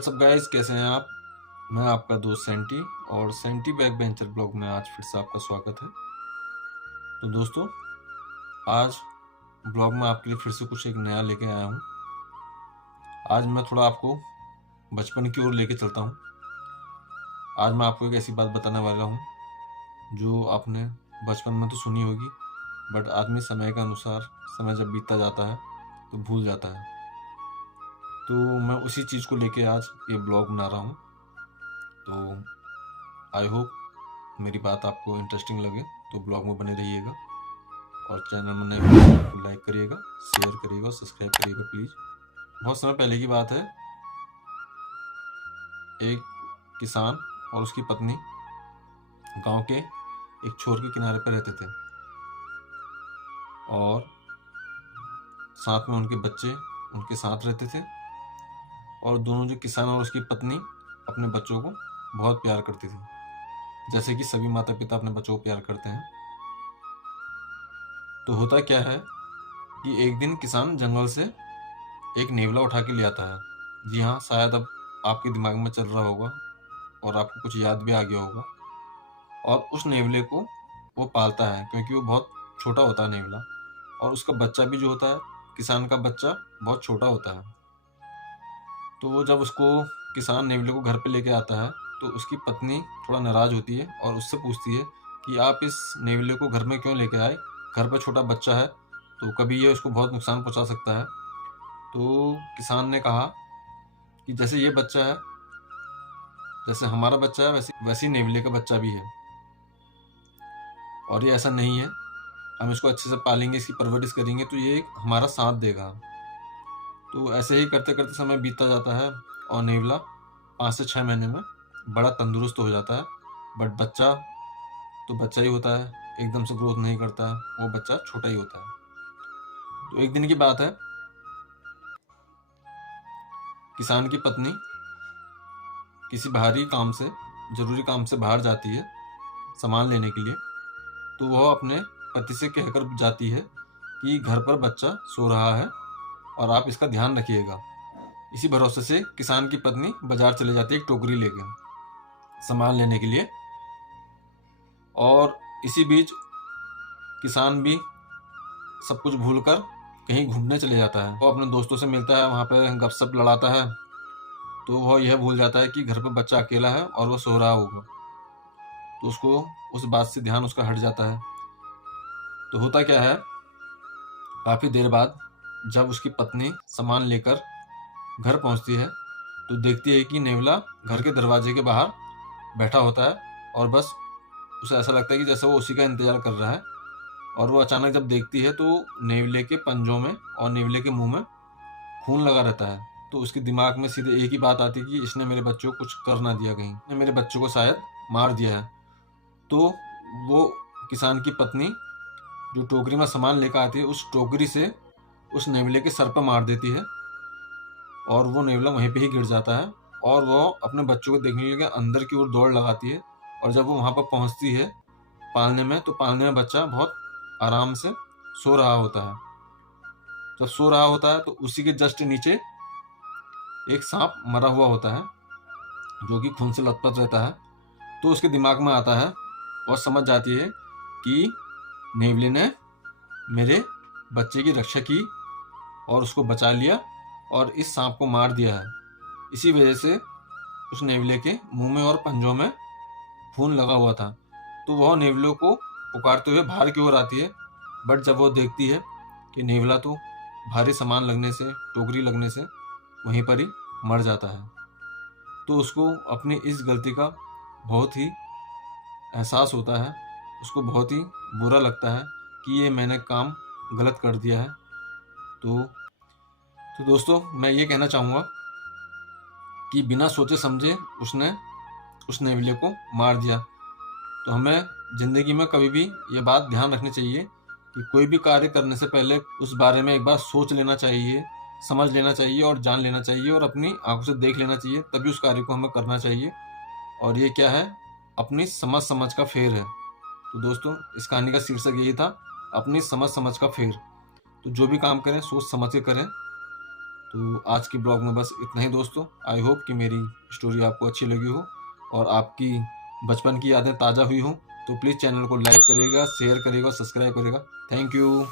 WhatsApp guys, कैसे हैं आप। मैं आपका दोस्त सेंटी और सेंटी बैक बेंचर ब्लॉग में आज फिर से आपका स्वागत है। तो दोस्तों, आज ब्लॉग में आपके लिए फिर से कुछ एक नया लेके आया हूँ। आज मैं थोड़ा आपको बचपन की ओर लेके चलता हूँ। आज मैं आपको एक ऐसी बात बताने वाला हूँ जो आपने बचपन में तो सुनी होगी, बट आदमी समय के अनुसार, समय जब बीतता जाता है तो भूल जाता है। तो मैं उसी चीज़ को लेके आज ये ब्लॉग बना रहा हूँ। तो आई होप मेरी बात आपको इंटरेस्टिंग लगे, तो ब्लॉग में बने रहिएगा और चैनल में नए को लाइक करिएगा, शेयर करिएगा और सब्सक्राइब करिएगा प्लीज़। बहुत समय पहले की बात है, एक किसान और उसकी पत्नी गांव के एक छोर के किनारे पर रहते थे और साथ में उनके बच्चे उनके साथ रहते थे। और दोनों, जो किसान और उसकी पत्नी, अपने बच्चों को बहुत प्यार करती थी, जैसे कि सभी माता पिता अपने बच्चों को प्यार करते हैं। तो होता क्या है कि एक दिन किसान जंगल से एक नेवला उठा के ले आता है। जी हाँ, शायद अब आपके दिमाग में चल रहा होगा और आपको कुछ याद भी आ गया होगा। और उस नेवले को वो पालता है, क्योंकि वो बहुत छोटा होता है नेवला, और उसका बच्चा भी जो होता है, किसान का बच्चा, बहुत छोटा होता है। तो वो जब उसको किसान नेवले को घर पे लेके आता है तो उसकी पत्नी थोड़ा नाराज़ होती है और उससे पूछती है कि आप इस नेवले को घर में क्यों लेके आए, घर पर छोटा बच्चा है तो कभी ये उसको बहुत नुकसान पहुंचा सकता है। तो किसान ने कहा कि जैसे ये बच्चा है, जैसे हमारा बच्चा है, वैसे ही नेवले का बच्चा भी है, और ये ऐसा नहीं है, हम इसको अच्छे से पालेंगे, इसकी परवरिश करेंगे तो ये हमारा साथ देगा। तो ऐसे ही करते करते समय बीतता जाता है और नेवला 5 से 6 महीने में बड़ा तंदुरुस्त हो जाता है। बट बच्चा तो बच्चा ही होता है, एकदम से ग्रोथ नहीं करता है, वो बच्चा छोटा ही होता है। तो एक दिन की बात है, किसान की पत्नी किसी बाहरी काम से, जरूरी काम से बाहर जाती है सामान लेने के लिए। तो वह अपने पति से कहकर जाती है कि घर पर बच्चा सो रहा है और आप इसका ध्यान रखिएगा। इसी भरोसे से किसान की पत्नी बाजार चले जाती है एक टोकरी लेके सामान लेने के लिए। और इसी बीच किसान भी सब कुछ भूलकर कहीं घूमने चले जाता है। वो अपने दोस्तों से मिलता है, वहाँ पर गपशप लड़ाता है। तो वह यह भूल जाता है कि घर पर बच्चा अकेला है और वह सो रहा होगा। तो उसको उस बात से ध्यान उसका हट जाता है। तो होता क्या है, काफ़ी देर बाद जब उसकी पत्नी सामान लेकर घर पहुंचती है तो देखती है कि नेवला घर के दरवाजे के बाहर बैठा होता है और बस उसे ऐसा लगता है कि जैसे वो उसी का इंतजार कर रहा है। और वो अचानक जब देखती है तो नेवले के पंजों में और नेवले के मुंह में खून लगा रहता है। तो उसके दिमाग में सीधे एक ही बात आती है कि इसने मेरे बच्चों को कुछ कर ना दिया, कहीं इसने मेरे बच्चों को शायद मार दिया है। तो वो किसान की पत्नी जो टोकरी में सामान लेकर आती है, उस टोकरी से उस नेवले के सर पर मार देती है और वो नेवला वहीं पे ही गिर जाता है। और वो अपने बच्चों को देखने के लिए अंदर की ओर दौड़ लगाती है। और जब वो वहाँ पर पहुँचती है पालने में, तो पालने में बच्चा बहुत आराम से सो रहा होता है। जब सो रहा होता है तो उसी के जस्ट नीचे एक सांप मरा हुआ होता है जो कि खून से लथपथ रहता है। तो उसके दिमाग में आता है और समझ जाती है कि नेवले ने मेरे बच्चे की रक्षा की और उसको बचा लिया और इस सांप को मार दिया है। इसी वजह से उस नेवले के मुंह में और पंजों में खून लगा हुआ था। तो वह नेवले को पुकारते हुए बाहर की ओर आती है। बट जब वो देखती है कि नेवला तो भारी सामान लगने से, टोकरी लगने से वहीं पर ही मर जाता है, तो उसको अपनी इस गलती का बहुत ही एहसास होता है। उसको बहुत ही बुरा लगता है कि ये मैंने काम गलत कर दिया है। तो दोस्तों, मैं ये कहना चाहूँगा कि बिना सोचे समझे उसने उस नेवले को मार दिया। तो हमें ज़िंदगी में कभी भी ये बात ध्यान रखनी चाहिए कि कोई भी कार्य करने से पहले उस बारे में एक बार सोच लेना चाहिए, समझ लेना चाहिए और जान लेना चाहिए और अपनी आंखों से देख लेना चाहिए, तभी उस कार्य को हमें करना चाहिए। और ये क्या है, अपनी समझ समझ का फेर है। तो दोस्तों, इस कहानी का शीर्षक यही था, अपनी समझ समझ का फेर। तो जो भी काम करें सोच समझ के करें। तो आज के ब्लॉग में बस इतना ही दोस्तों। आई होप कि मेरी स्टोरी आपको अच्छी लगी हो और आपकी बचपन की यादें ताज़ा हुई हो। तो प्लीज़ चैनल को लाइक करिएगा, शेयर करिएगा और सब्सक्राइब करिएगा। Thank you.